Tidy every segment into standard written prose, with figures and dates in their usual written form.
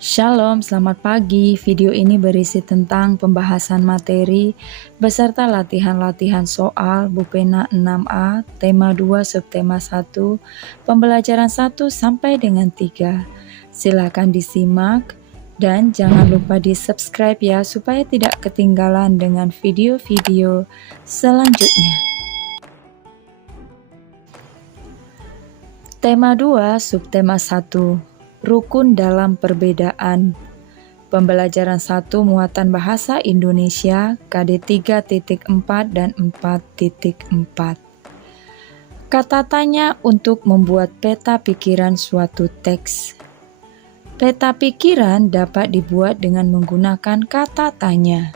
Shalom, selamat pagi. Video ini berisi tentang pembahasan materi beserta latihan-latihan soal Bupena 6A, tema 2, subtema 1, pembelajaran 1 sampai dengan 3. Silakan disimak dan jangan lupa di-subscribe ya supaya tidak ketinggalan dengan video-video selanjutnya. Tema 2, subtema 1. Rukun dalam perbedaan. Pembelajaran 1 muatan bahasa Indonesia KD 3.4 dan 4.4. Kata tanya untuk membuat peta pikiran suatu teks. Peta pikiran dapat dibuat dengan menggunakan kata tanya.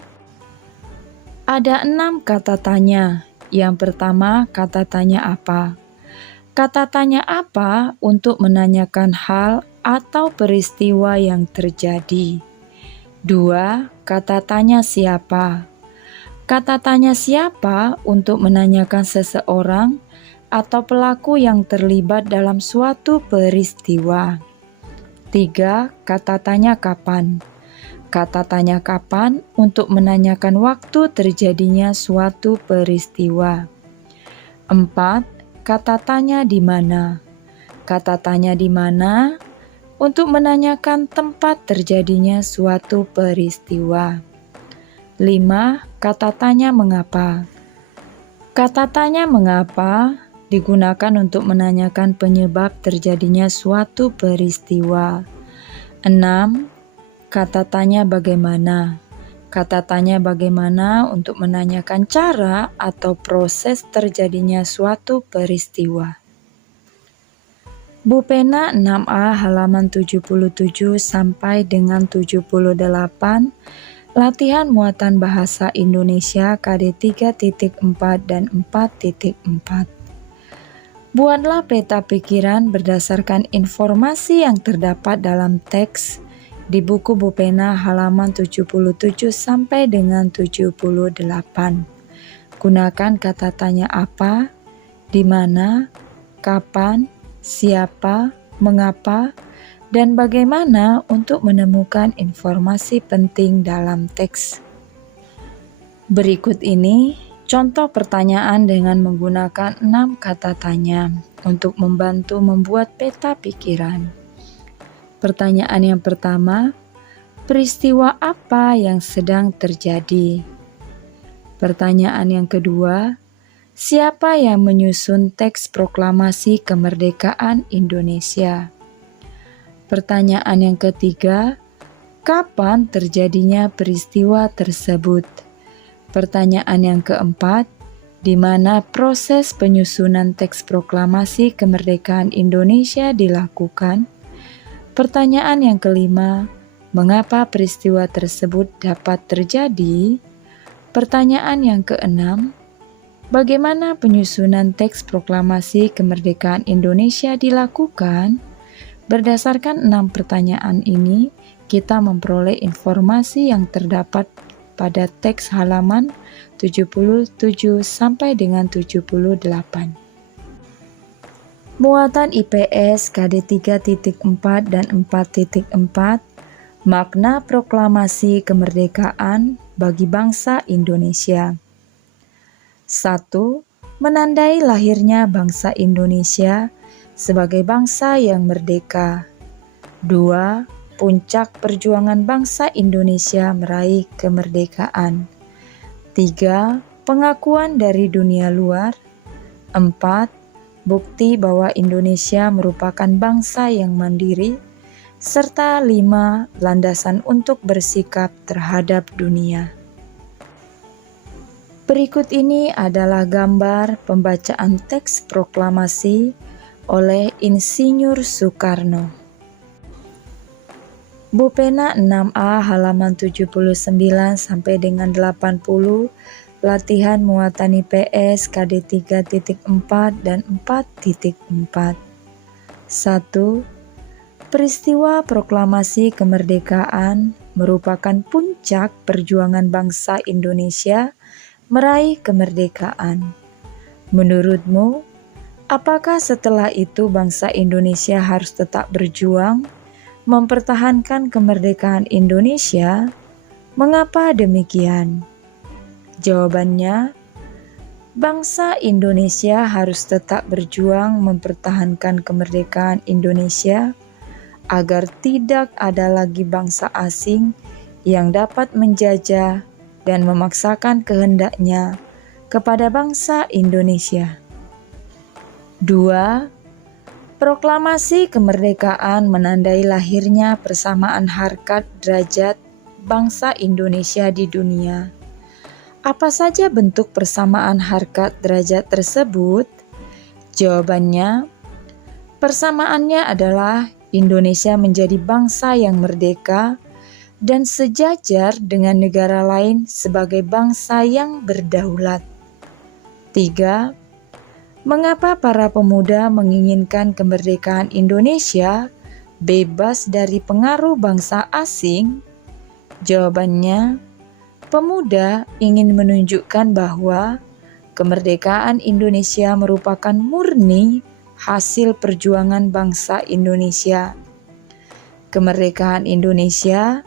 Ada 6 kata tanya. Yang pertama, kata tanya apa? Kata tanya apa untuk menanyakan hal atau peristiwa yang terjadi. 2. Kata tanya siapa. Kata tanya siapa untuk menanyakan seseorang atau pelaku yang terlibat dalam suatu peristiwa. 3. Kata tanya kapan. Kata tanya kapan untuk menanyakan waktu terjadinya suatu peristiwa. 4. Kata tanya di mana. Kata tanya di mana untuk menanyakan tempat terjadinya suatu peristiwa. 5. Kata tanya mengapa. Kata tanya mengapa digunakan untuk menanyakan penyebab terjadinya suatu peristiwa. 6. Kata tanya bagaimana. Kata tanya bagaimana untuk menanyakan cara atau proses terjadinya suatu peristiwa. Bupena 6A halaman 77 sampai dengan 78, latihan muatan bahasa Indonesia KD 3.4 dan 4.4. Buatlah peta pikiran berdasarkan informasi yang terdapat dalam teks di buku Bupena halaman 77 sampai dengan 78. Gunakan kata tanya apa, di mana, kapan, siapa, mengapa, dan bagaimana untuk menemukan informasi penting dalam teks. Berikut ini contoh pertanyaan dengan menggunakan 6 kata tanya untuk membantu membuat peta pikiran. Pertanyaan yang pertama, peristiwa apa yang sedang terjadi? Pertanyaan yang kedua, siapa yang menyusun teks proklamasi kemerdekaan Indonesia? Pertanyaan yang ketiga, kapan terjadinya peristiwa tersebut? Pertanyaan yang keempat, di mana proses penyusunan teks proklamasi kemerdekaan Indonesia dilakukan? Pertanyaan yang kelima, mengapa peristiwa tersebut dapat terjadi? Pertanyaan yang keenam, bagaimana penyusunan teks proklamasi kemerdekaan Indonesia dilakukan? Berdasarkan 6 pertanyaan ini, kita memperoleh informasi yang terdapat pada teks halaman 77 sampai dengan 78. Muatan IPS KD 3.4 dan 4.4, makna proklamasi kemerdekaan bagi bangsa Indonesia. 1. Menandai lahirnya bangsa Indonesia sebagai bangsa yang merdeka. 2. Puncak perjuangan bangsa Indonesia meraih kemerdekaan. 3. Pengakuan dari dunia luar. 4. Bukti bahwa Indonesia merupakan bangsa yang mandiri. Serta 5. Landasan untuk bersikap terhadap dunia. Berikut ini adalah gambar pembacaan teks proklamasi oleh Insinyur Soekarno. Bupena 6A halaman 79 sampai dengan 80, latihan muatan IPS KD 3.4 dan 4.4. 1. Peristiwa proklamasi kemerdekaan merupakan puncak perjuangan bangsa Indonesia meraih kemerdekaan. Menurutmu, apakah setelah itu bangsa Indonesia harus tetap berjuang mempertahankan kemerdekaan Indonesia. Mengapa demikian? Jawabannya, bangsa Indonesia harus tetap berjuang mempertahankan kemerdekaan Indonesia agar tidak ada lagi bangsa asing yang dapat menjajah dan memaksakan kehendaknya kepada bangsa Indonesia. 2. Proklamasi kemerdekaan menandai lahirnya persamaan harkat derajat bangsa Indonesia di dunia. Apa saja bentuk persamaan harkat derajat tersebut? Jawabannya, persamaannya adalah Indonesia menjadi bangsa yang merdeka dan sejajar dengan negara lain sebagai bangsa yang berdaulat. 3. Mengapa para pemuda menginginkan kemerdekaan Indonesia bebas dari pengaruh bangsa asing? Jawabannya, pemuda ingin menunjukkan bahwa kemerdekaan Indonesia merupakan murni hasil perjuangan bangsa Indonesia. Kemerdekaan Indonesia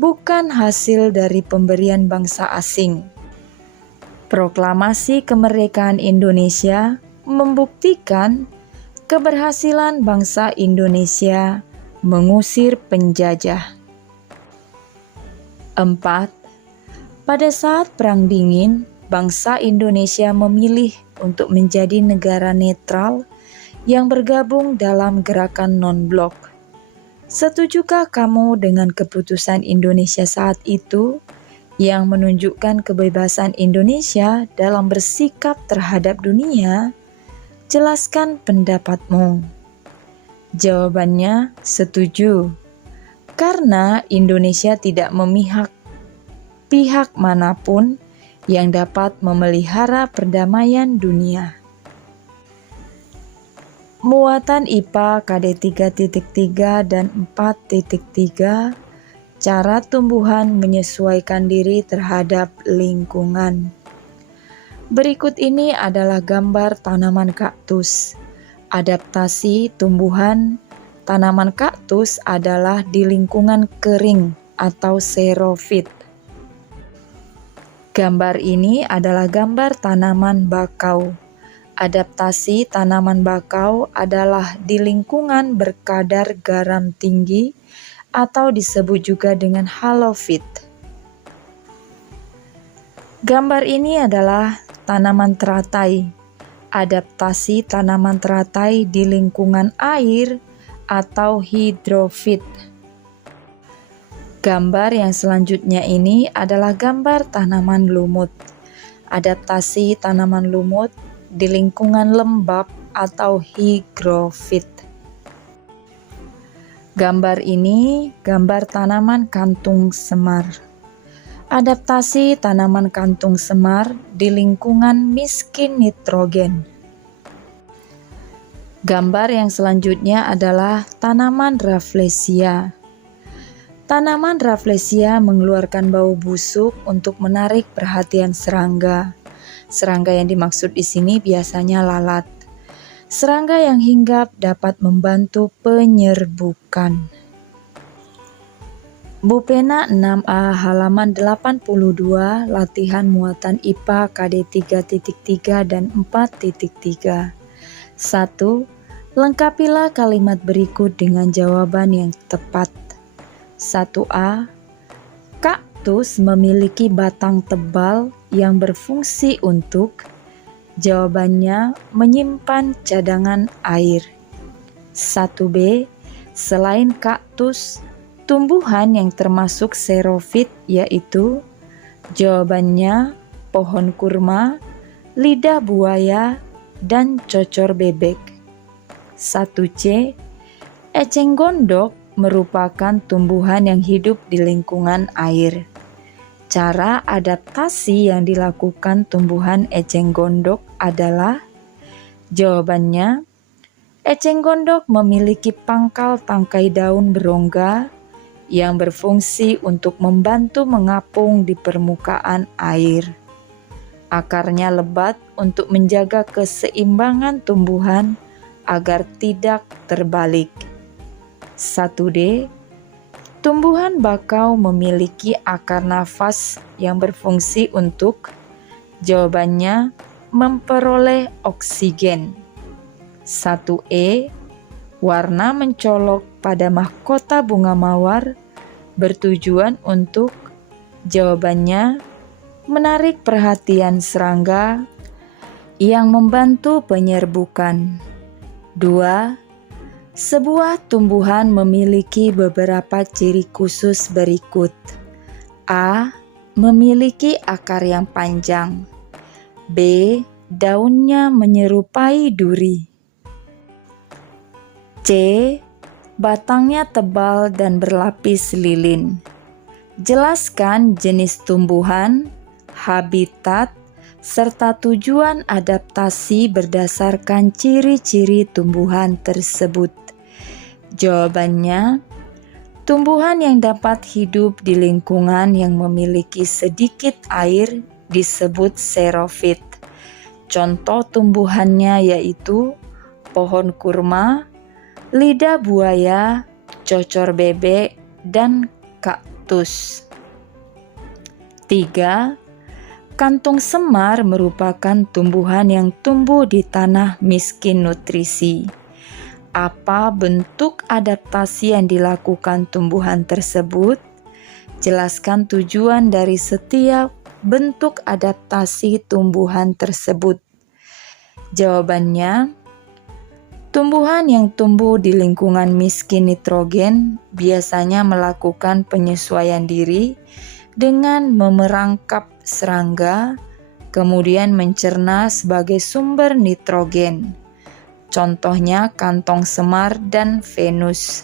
bukan hasil dari pemberian bangsa asing. Proklamasi kemerdekaan Indonesia membuktikan keberhasilan bangsa Indonesia mengusir penjajah. 4. Pada saat Perang Dingin, bangsa Indonesia memilih untuk menjadi negara netral yang bergabung dalam gerakan non-blok. Setujukah kamu dengan keputusan Indonesia saat itu yang menunjukkan kebebasan Indonesia dalam bersikap terhadap dunia? Jelaskan pendapatmu. Jawabannya, setuju. Karena Indonesia tidak memihak pihak manapun yang dapat memelihara perdamaian dunia. Muatan IPA KD 3.3 dan 4.3, cara tumbuhan menyesuaikan diri terhadap lingkungan. Berikut ini adalah gambar tanaman kaktus. Adaptasi tumbuhan tanaman kaktus adalah di lingkungan kering atau xerofit. Gambar ini adalah gambar tanaman bakau. Adaptasi tanaman bakau adalah di lingkungan berkadar garam tinggi atau disebut juga dengan halofit. Gambar ini adalah tanaman teratai. Adaptasi tanaman teratai di lingkungan air atau hidrofit. Gambar yang selanjutnya ini adalah gambar tanaman lumut. Adaptasi tanaman lumut di lingkungan lembab atau higrofit. Gambar ini gambar tanaman kantung semar. Adaptasi tanaman kantung semar di lingkungan miskin nitrogen. Gambar yang selanjutnya adalah tanaman Rafflesia. Tanaman Rafflesia mengeluarkan bau busuk untuk menarik perhatian serangga. Serangga yang dimaksud di sini biasanya lalat. Serangga yang hinggap dapat membantu penyerbukan. Bupena 6A halaman 82, latihan muatan IPA KD 3.3 dan 4.3. 1. Lengkapilah kalimat berikut dengan jawaban yang tepat. 1A. Kaktus memiliki batang tebal yang berfungsi untuk. Jawabannya, menyimpan cadangan air. 1B. Selain kaktus, tumbuhan yang termasuk xerofit yaitu. Jawabannya, pohon kurma, lidah buaya, dan cocor bebek. 1C. Eceng gondok merupakan tumbuhan yang hidup di lingkungan air. Cara adaptasi yang dilakukan tumbuhan eceng gondok adalah. Jawabannya, eceng gondok memiliki pangkal tangkai daun berongga yang berfungsi untuk membantu mengapung di permukaan air. Akarnya lebat untuk menjaga keseimbangan tumbuhan agar tidak terbalik. 1D. Tumbuhan bakau memiliki akar nafas yang berfungsi untuk. Jawabannya, memperoleh oksigen. 1E. Warna mencolok pada mahkota bunga mawar bertujuan untuk. Jawabannya, menarik perhatian serangga yang membantu penyerbukan. 2. Sebuah tumbuhan memiliki beberapa ciri khusus berikut. A. Memiliki akar yang panjang. B. Daunnya menyerupai duri. C. Batangnya tebal dan berlapis lilin. Jelaskan jenis tumbuhan, habitat, serta tujuan adaptasi berdasarkan ciri-ciri tumbuhan tersebut. Jawabannya, tumbuhan yang dapat hidup di lingkungan yang memiliki sedikit air disebut xerofit. Contoh tumbuhannya yaitu pohon kurma, lidah buaya, cocor bebek, dan kaktus. 3. Kantung semar merupakan tumbuhan yang tumbuh di tanah miskin nutrisi. Apa bentuk adaptasi yang dilakukan tumbuhan tersebut? Jelaskan tujuan dari setiap bentuk adaptasi tumbuhan tersebut. Jawabannya, tumbuhan yang tumbuh di lingkungan miskin nitrogen biasanya melakukan penyesuaian diri dengan memerangkap serangga, kemudian mencerna sebagai sumber nitrogen. Contohnya kantong semar dan Venus.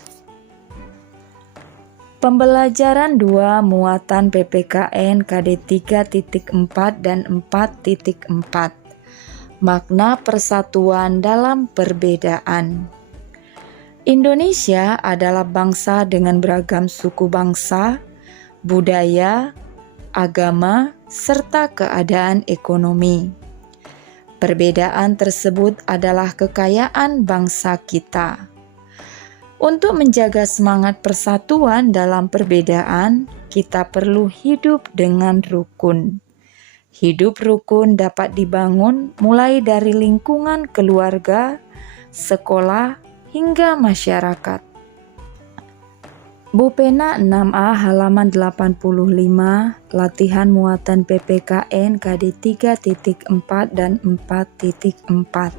Pembelajaran 2 muatan PPKN KD 3.4 dan 4.4. Makna persatuan dalam perbedaan. Indonesia adalah bangsa dengan beragam suku bangsa, budaya, agama, serta keadaan ekonomi. Perbedaan tersebut adalah kekayaan bangsa kita. Untuk menjaga semangat persatuan dalam perbedaan, kita perlu hidup dengan rukun. Hidup rukun dapat dibangun mulai dari lingkungan keluarga, sekolah, hingga masyarakat. Bupena 6A halaman 85, latihan muatan PPKN KD 3.4 dan 4.4. 1.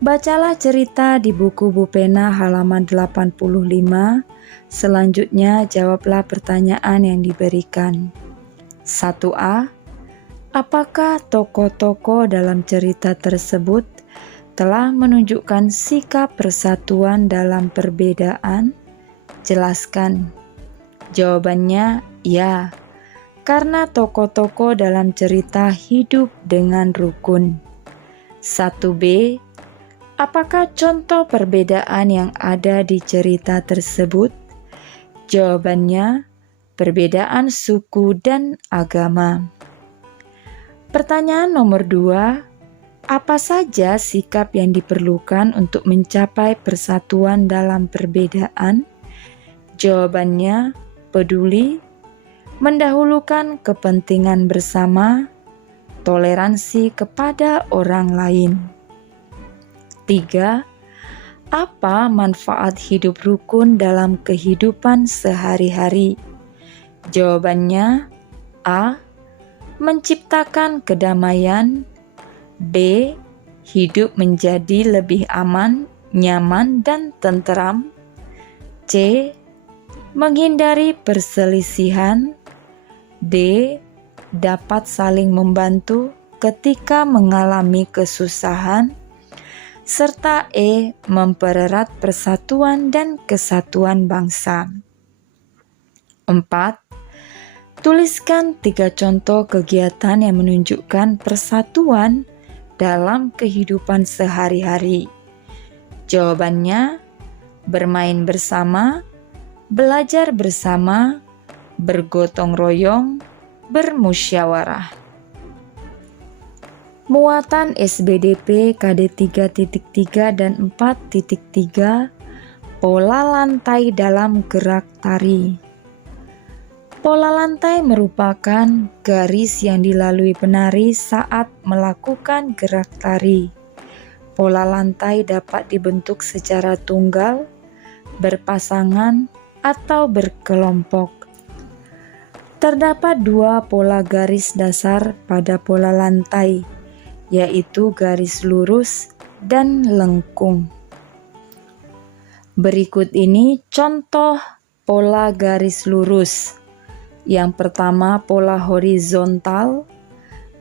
Bacalah cerita di buku Bupena halaman 85. Selanjutnya jawablah pertanyaan yang diberikan. 1A. Apakah tokoh-tokoh dalam cerita tersebut telah menunjukkan sikap persatuan dalam perbedaan? Jelaskan. Jawabannya ya, karena tokoh-tokoh dalam cerita hidup dengan rukun. 1B. Apakah contoh perbedaan yang ada di cerita tersebut? Jawabannya, perbedaan suku dan agama. Pertanyaan nomor 2, apa saja sikap yang diperlukan untuk mencapai persatuan dalam perbedaan? Jawabannya, peduli, mendahulukan kepentingan bersama, toleransi kepada orang lain. 3. Apa manfaat hidup rukun dalam kehidupan sehari-hari? Jawabannya, A. Menciptakan kedamaian. B. Hidup menjadi lebih aman, nyaman, dan tenteram. C. Menghindari perselisihan. D. Dapat saling membantu ketika mengalami kesusahan. Serta E. Mempererat persatuan dan kesatuan bangsa. 4. Tuliskan 3 contoh kegiatan yang menunjukkan persatuan dalam kehidupan sehari-hari. Jawabannya, bermain bersama, belajar bersama, bergotong royong, bermusyawarah. Muatan SBDP KD 3.3 dan 4.3, Pola lantai dalam gerak tari. Pola lantai merupakan garis yang dilalui penari saat melakukan gerak tari. Pola lantai dapat dibentuk secara tunggal, berpasangan, atau berkelompok. Terdapat dua pola garis dasar pada pola lantai, yaitu garis lurus dan lengkung. Berikut ini contoh pola garis lurus. Yang pertama pola horizontal,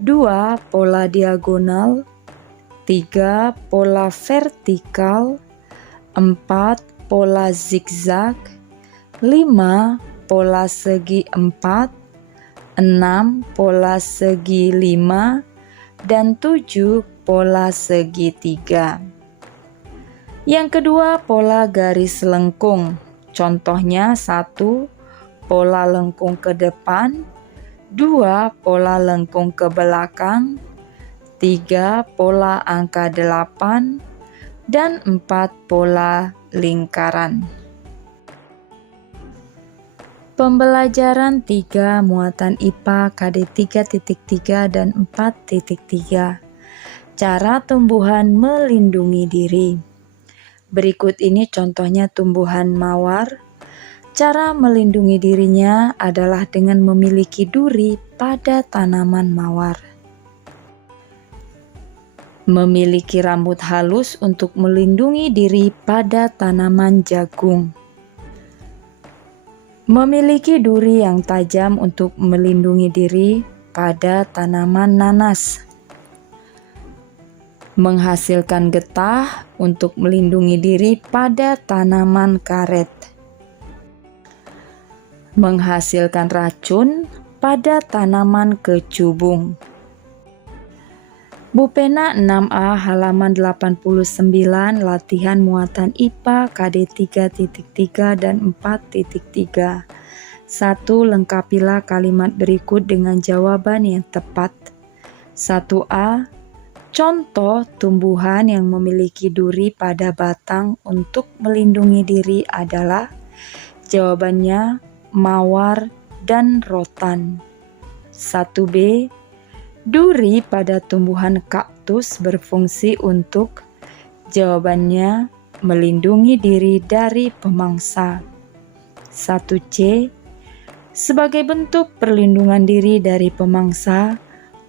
2 pola diagonal, 3 pola vertikal, 4 pola zigzag, 5 pola segi 4, 6 pola segi 5, dan 7 pola segi 3. Yang kedua pola garis lengkung. Contohnya 1 pola lengkung ke depan, 2 pola lengkung ke belakang, 3 pola angka 8, dan 4 pola lingkaran. Pembelajaran 3 muatan IPA KD 3.3 dan 4.3. Cara tumbuhan melindungi diri. Berikut ini contohnya tumbuhan mawar. Cara melindungi dirinya adalah dengan memiliki duri pada tanaman mawar. Memiliki rambut halus untuk melindungi diri pada tanaman jagung. Memiliki duri yang tajam untuk melindungi diri pada tanaman nanas. Menghasilkan getah untuk melindungi diri pada tanaman karet. Menghasilkan racun pada tanaman kecubung. Bupena 6A halaman 89 latihan muatan IPA KD 3.3 dan 4.3. 1. Lengkapilah kalimat berikut dengan jawaban yang tepat. 1A. Contoh tumbuhan yang memiliki duri pada batang untuk melindungi diri adalah, jawabannya mawar dan rotan. 1B. Duri pada tumbuhan kaktus berfungsi untuk, jawabannya melindungi diri dari pemangsa. 1C. Sebagai bentuk perlindungan diri dari pemangsa,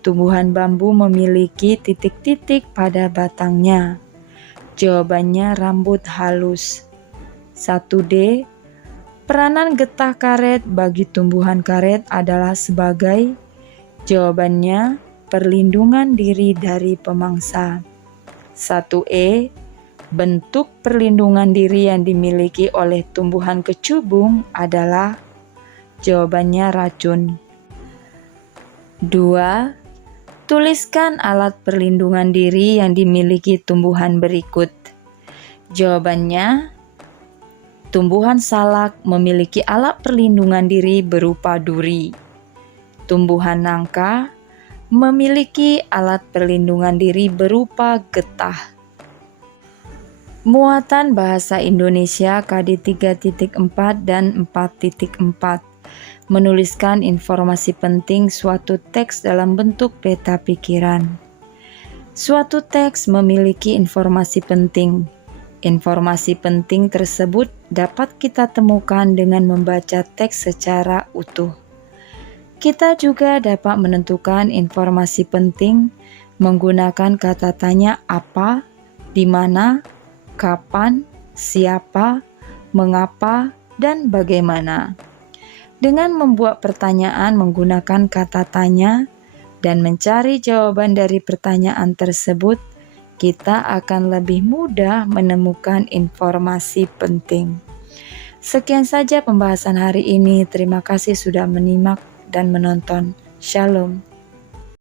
tumbuhan bambu memiliki titik-titik pada batangnya. Jawabannya rambut halus. 1D. Peranan getah karet bagi tumbuhan karet adalah sebagai, jawabannya perlindungan diri dari pemangsa. 1E. Bentuk perlindungan diri yang dimiliki oleh tumbuhan kecubung adalah, jawabannya racun. 2. Tuliskan alat perlindungan diri yang dimiliki tumbuhan berikut. Jawabannya, tumbuhan salak memiliki alat perlindungan diri berupa duri. Tumbuhan nangka memiliki alat perlindungan diri berupa getah. Muatan Bahasa Indonesia KD 3.4 dan 4.4. Menuliskan informasi penting suatu teks dalam bentuk peta pikiran. Suatu teks memiliki informasi penting. Informasi penting tersebut dapat kita temukan dengan membaca teks secara utuh. Kita juga dapat menentukan informasi penting menggunakan kata tanya apa, di mana, kapan, siapa, mengapa, dan bagaimana. Dengan membuat pertanyaan menggunakan kata tanya dan mencari jawaban dari pertanyaan tersebut, kita akan lebih mudah menemukan informasi penting. Sekian saja pembahasan hari ini. Terima kasih sudah menyimak dan menonton. Shalom.